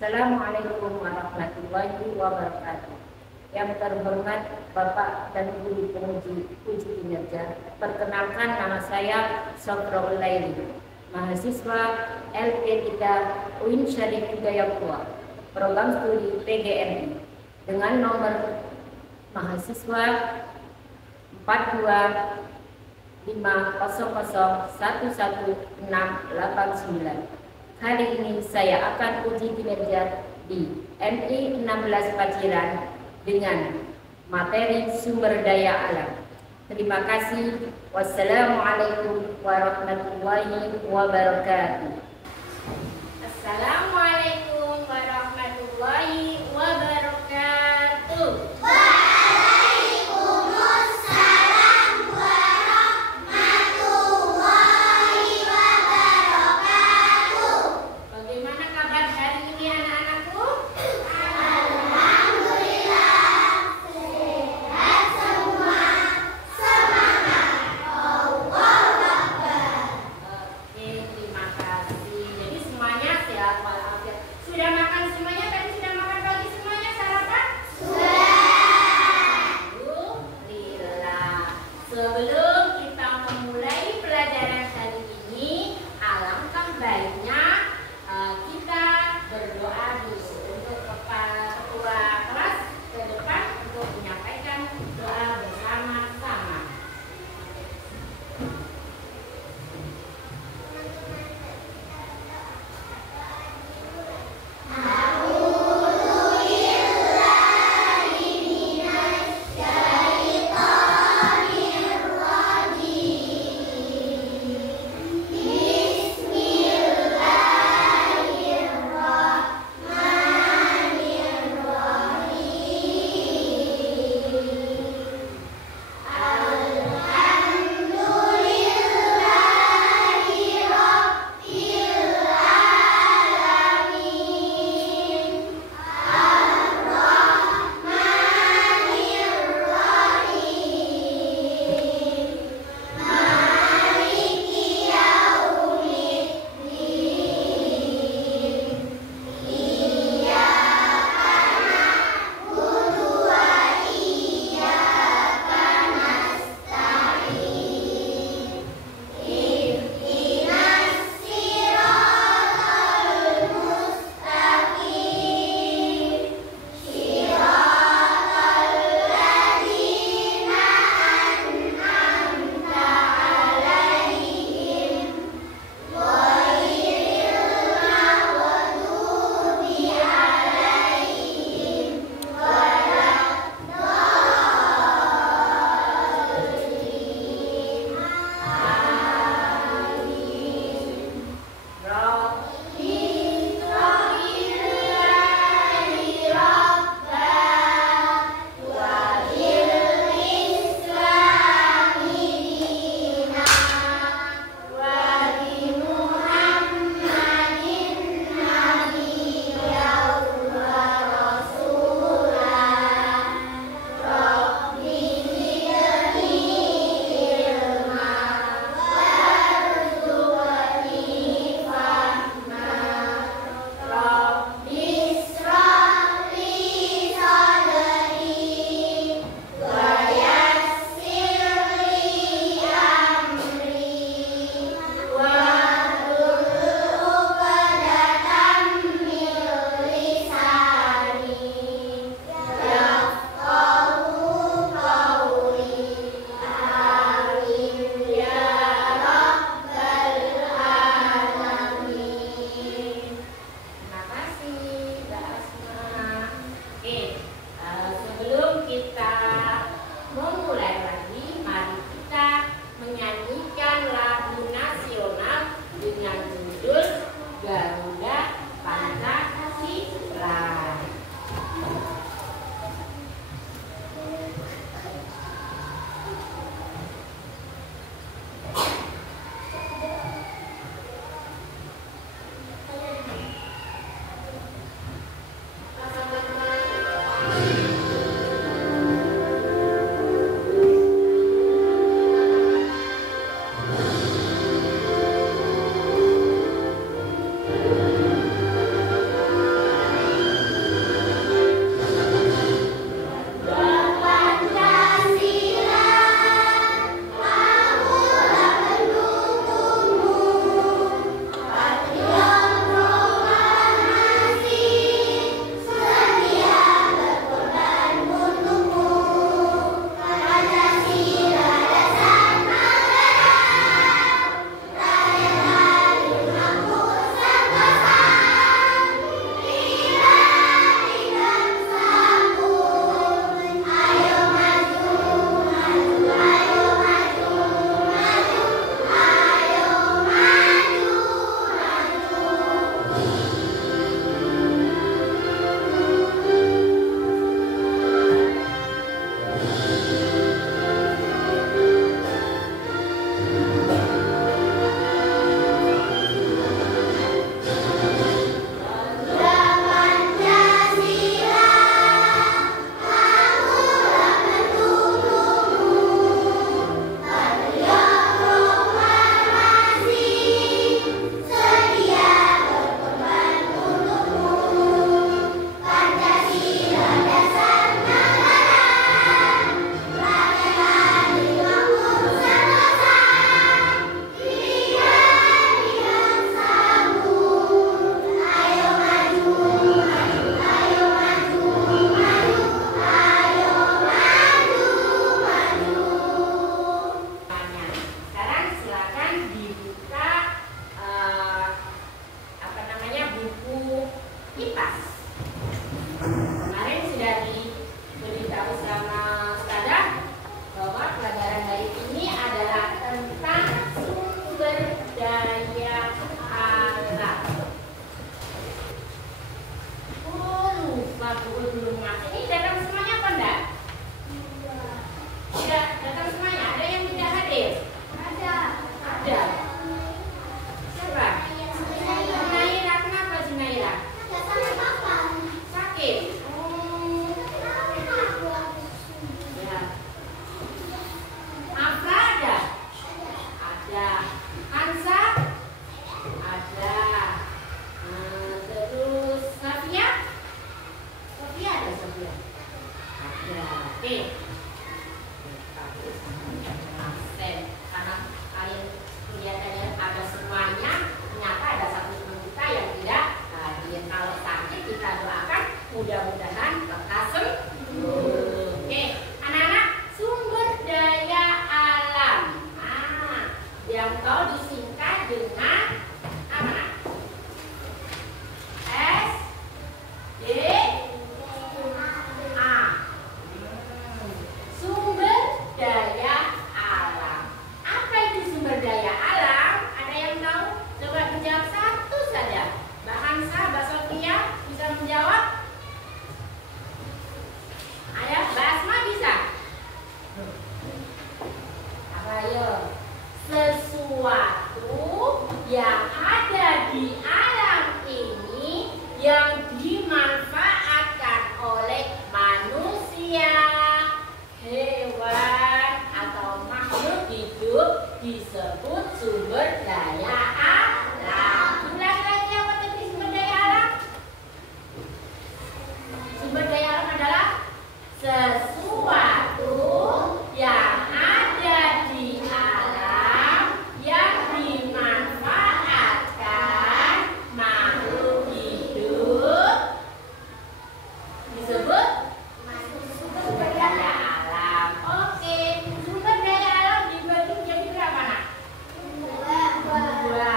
Assalamualaikum warahmatullahi wabarakatuh. Yang terhormat Bapak dan Ibu penguji uji kinerja, perkenalkan nama saya Sokro Laili, mahasiswa LP3 UIN Syarif Hidayatullah, program studi PGRI, dengan nomor mahasiswa 4250011689. Hari ini saya akan uji kinerja di MI 16 Paciran dengan materi sumber daya alam. Terima kasih. Wassalamualaikum warahmatullahi wabarakatuh. Assalamualaikum warahmatullahi wabarakatuh. Bagaimana kabar hari ini anak-anakku? Alhamdulillah, sehat semua, semangat, Allahu Akbar. Oke, terima kasih. Jadi semuanya sehat walafiat Bu belum ngasih. Ini datang semuanya apa enggak? Tidak datang semuanya. Ada yang tidak hadir? Ada. Ada. Siapa? Junaira. Kenapa Junaira? Ada sama papa. Sakit. Ya. Afra ada? Ada. Hansa? Ada. Terus Safia? Safia ada Safia? Ada. Oke. Absen. Karena kalian kelihatannya ada semuanya, ternyata ada satu teman kita yang tidak hadir. Kalau sakit kita doakan mudah-mudahan lekas sembuh. Oke, anak-anak, sumber daya alam. Yang tahu disingkat dengan apa? S D A. Sumber daya alam. Apa itu sumber daya alam? Ada yang tahu? Coba dijawab satu saja. Mbak Hansa, Mbak Sofia bisa menjawab? Ayo, Mbak Asma bisa? Apa ayo? Sesuatu yang ada di alam ini yang dimanfaatkan oleh manusia, hewan, atau makhluk hidup disebut sumber daya alam. Ulang lagi apa tadi sumber daya alam? Sumber daya alam adalah sesuatu yang ada di alam yang dimanfaatkan makhluk hidup disebut sumber daya alam. Oke, sumber daya alam dibagi jadi berapa nak? Dua.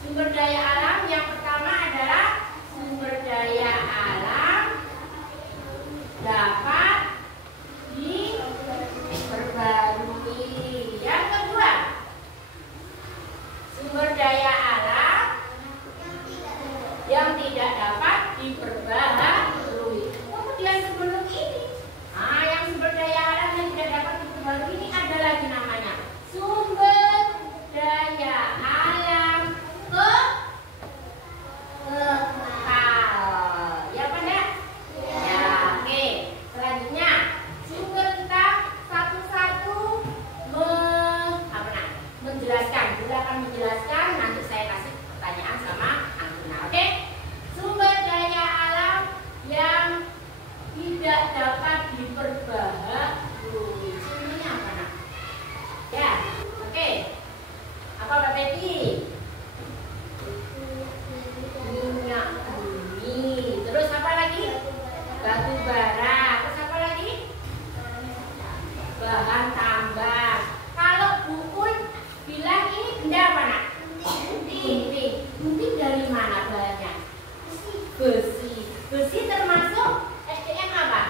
Sumber daya alam yang pertama adalah sumber daya alam dapat diperbarui. Yang kedua, sumber daya alam yang tidak dapat diperbarui. Kemudian sebelum ini, yang sumber daya alam yang tidak dapat diperbarui ini ada lagi namanya sumber daya alam kekal. Ya apa enggak? Ya, oke. Selanjutnya, sumber kita satu-satu menjelaskan. Kita akan menjelaskan, nanti saya kasih pertanyaan sama Antuna. Oke? Sumber daya alam yang tidak dapat diperbarui. Sebenarnya apa nak? Ya, oke. Apa Mbak Betty? Minyak bumi. Terus apa lagi? Batu bara. Terus apa lagi? Bahan tambang. Kalau bukun bilang ini benda apa nak? Gunting. Gunting dari mana bahannya? Besi. Besi termasuk SDM apa?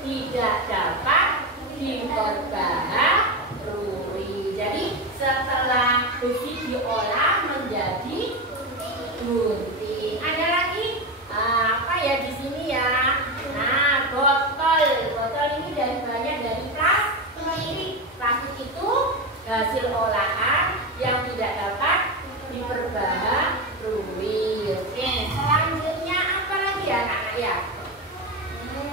Tidak dapat diperbarui. Jadi setelah besi diolah menjadi gunting. Ada lagi apa ya di sini ya? Nah, botol. Botol ini dari bahannya dari plastik. Plastik itu hasil olahan yang tidak dapat diperbarui. Oke, selanjutnya apa lagi ya anak-anak ya?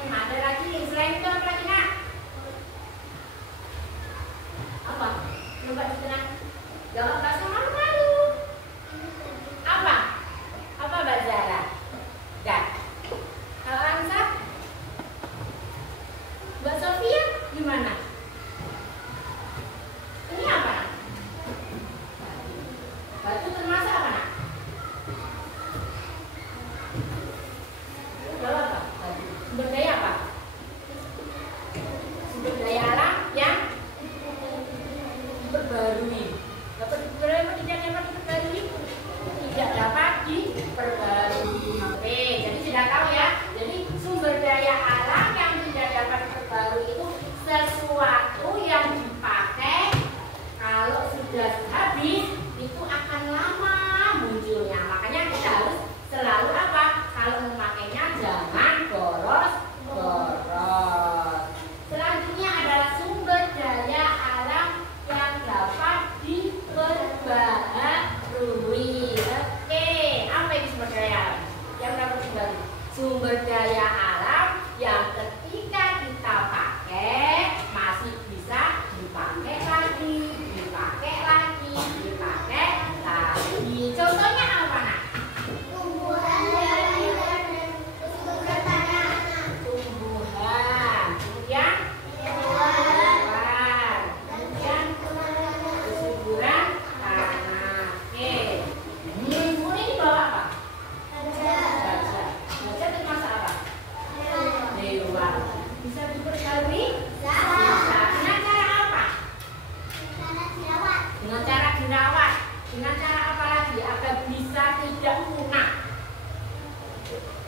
Ada lagi selain itu apa lagi nak? Apa? Coba ditenang. Jawab tak sama malu. Apa? Apa Mbak Zara? Dan kalau Ansa? Mbak Sofia gimana? Ini apa? Batu termasuk apa nak? Jawab apa? Batu. Sumber daya apa? Sumber daya alam yang diperbarui. Dapat diperbarui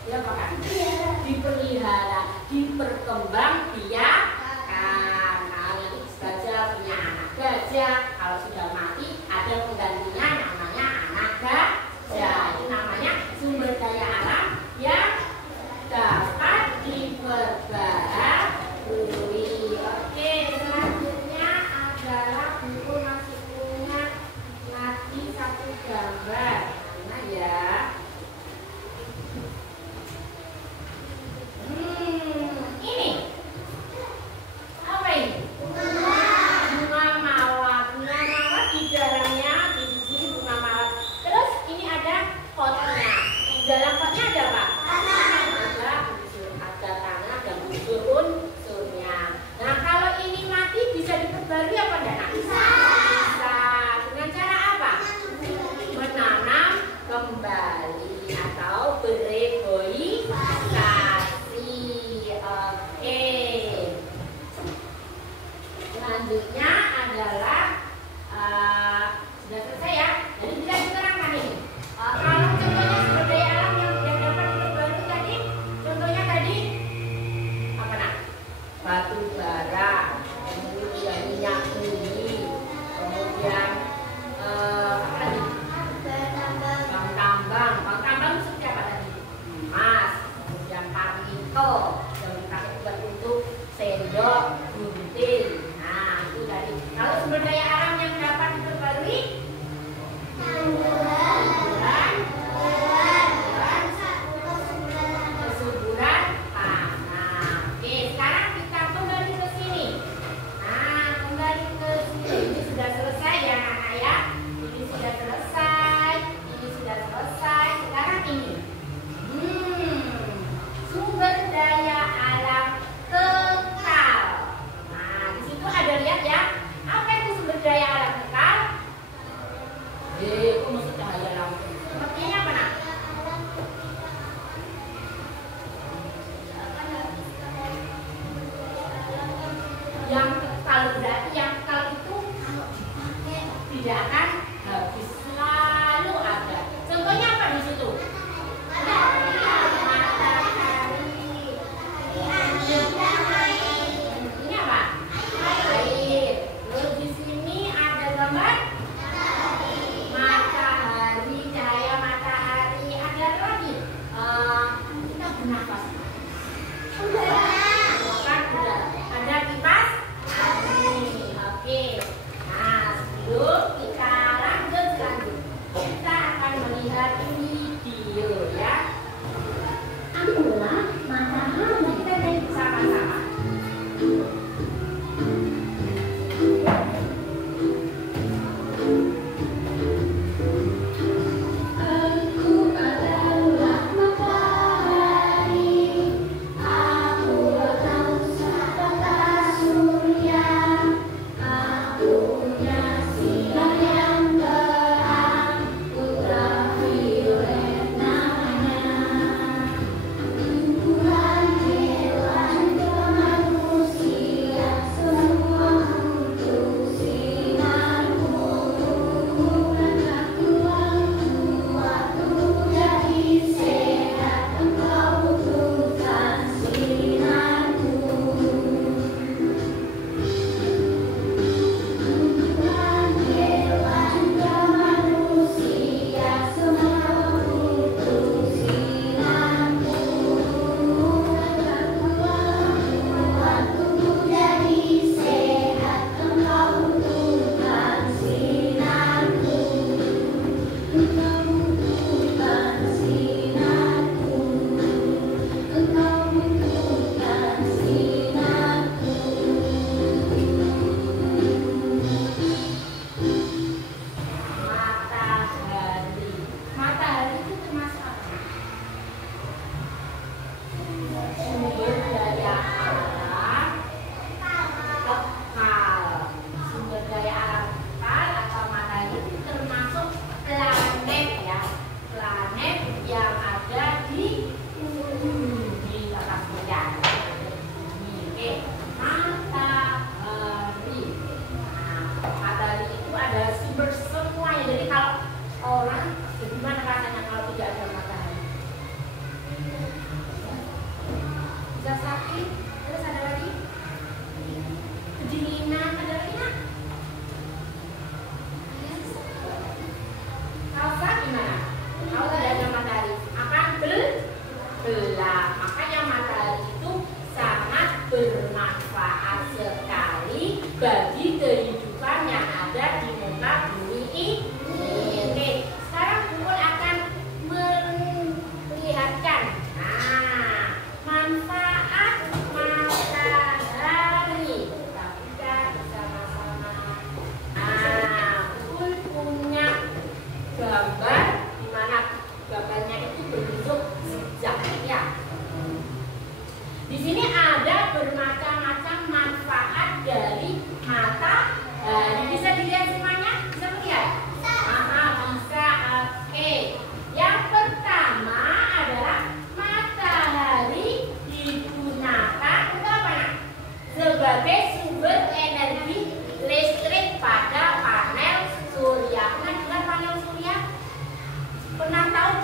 Ya kan? Dipelihara, diperkembang biakan. Nah, nanti gajah punya anak gajah. Kalau sudah mati, ada penggantinya namanya anak gajah. Ini namanya sumber daya alam yang dapat diperbarui. Oke, selanjutnya adalah buku masih punya lagi satu gambar. Mana ya? Ini apa ini? Bunga mawar. Bunga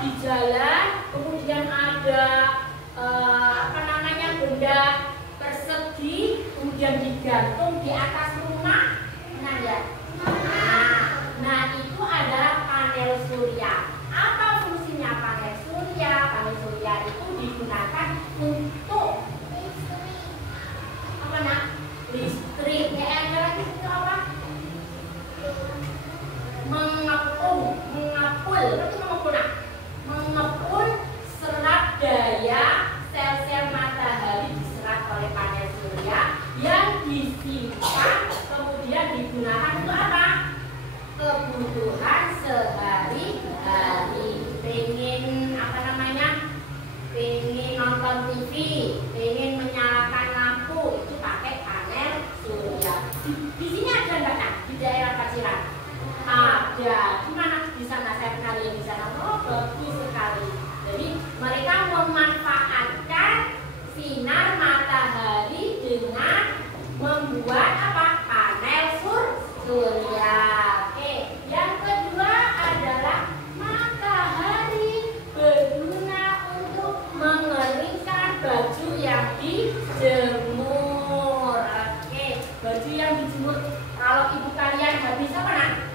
di jalan, kemudian ada benda persegi, kemudian digantung di atas rumah. Nah ya. Nah itu adalah panel surya. Apa fungsinya panel surya? Panel surya itu digunakan untuk apa nak? Listrik. Ya ada lagi itu apa? Mengepul serap daya sel-sel matahari diserap oleh panel surya yang disimpan kemudian digunakan untuk apa? Kebutuhan sehari-hari. Pengen pengen nonton TV, pengen menyalakan lampu, itu pakai panel surya. Di sini ada nggak nak? Di daerah Paciran ada. Di mana? Di sana saya kenal yang di sana. Oh bagus sekali. Jadi mereka memanfaatkan sinar matahari dengan membuat apa? Panel surya. Oke. Yang kedua adalah matahari berguna untuk mengeringkan baju yang dijemur. Oke. Baju yang dijemur. Kalau ibu kalian habis apa nak?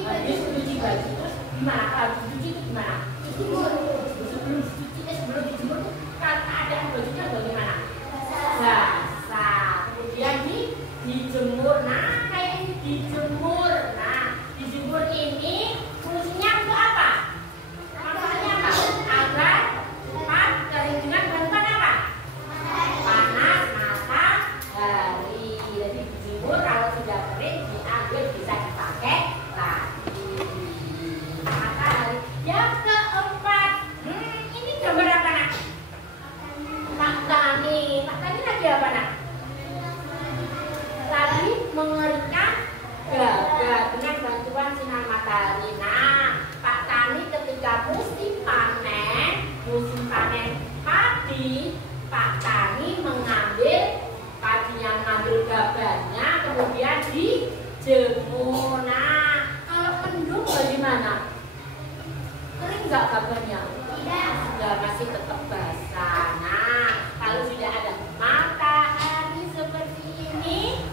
Habis cuci baju terus gimana? Kalau dicuci itu gimana? Sebelum dijemur tuh keadaan bajunya bagaimana? Basah. Kemudian dijemur. Nah kayak ini dijemur. Nah dijemur ini fungsinya untuk apa? Maksudnya apa? Agar cepat kering dengan bantuan apa? Panas matahari. Jadi dijemur kalau sudah kering diambil bisa dipakai lagi. Matahari. Yang keempat, ini gambar apa nak? Pak Tani lagi apa nak? Tadi mengeringkan gabah dengan bantuan sinar matahari. Nah, Pak Tani ketika musim panen padi, Pak Tani mengambil padinya, mengambil gabahnya, kemudian dijemur. Nah, kalau mendung bagaimana? Kering nggak gabahnya? Tidak, sudah masih tetap basah. Nah, kalau sudah ada matahari seperti ini,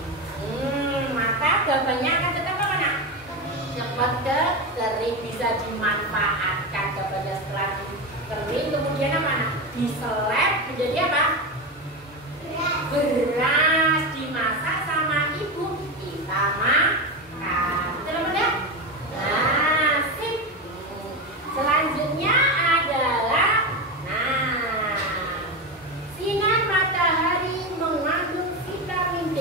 maka gabahnya akan tetap apa nak? Cepat kering, bisa dimanfaatkan gabahnya setelah kering, kemudian apa nak? Diseleb menjadi apa? Beras, dimasak sama ibu kita makan. Betul ya? Nah, sip. Selanjutnya adalah sinar matahari mengandung vitamin D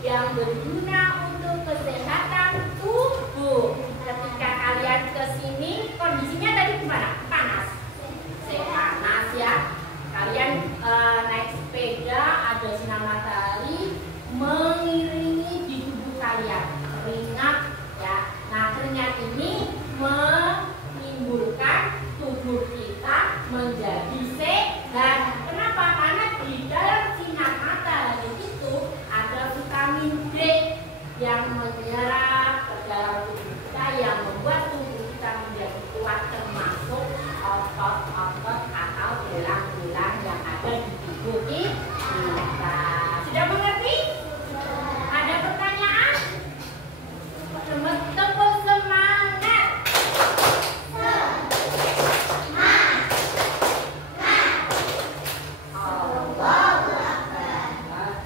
yang berguna untuk kesehatan tubuh. Ketika kalian kesini, kondisinya tadi gimana? Panas. Panas ya. Kalian naik sepeda, ada sinar matahari mengiringi di tubuh kalian. Keringat ya. Nah, keringat ini menimbulkan tubuh kita menjadi sehat. Kenapa? Karena di dalam sinar matahari itu ada vitamin D yang menyerap ke dalam tubuh kita, yang membuat tubuh kita menjadi kuat, termasuk otot-otot atau tulang-tulang yang ada di tubuh kita. Sudah mengerti? Ada pertanyaan? Tepuk semangat.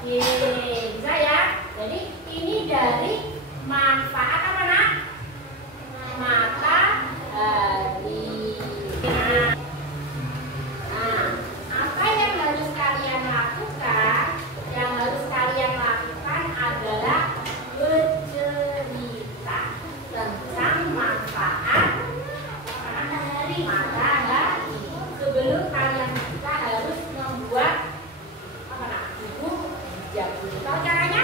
Oke, bisa ya? Jadi ini dari manfaat apa nak? Matahari. Nah, apa yang harus kalian lakukan? Yang harus kalian lakukan adalah bercerita tentang manfaat matahari. Sebelum kalian kita harus membuat apa nak? Buku hijab. Tahu caranya?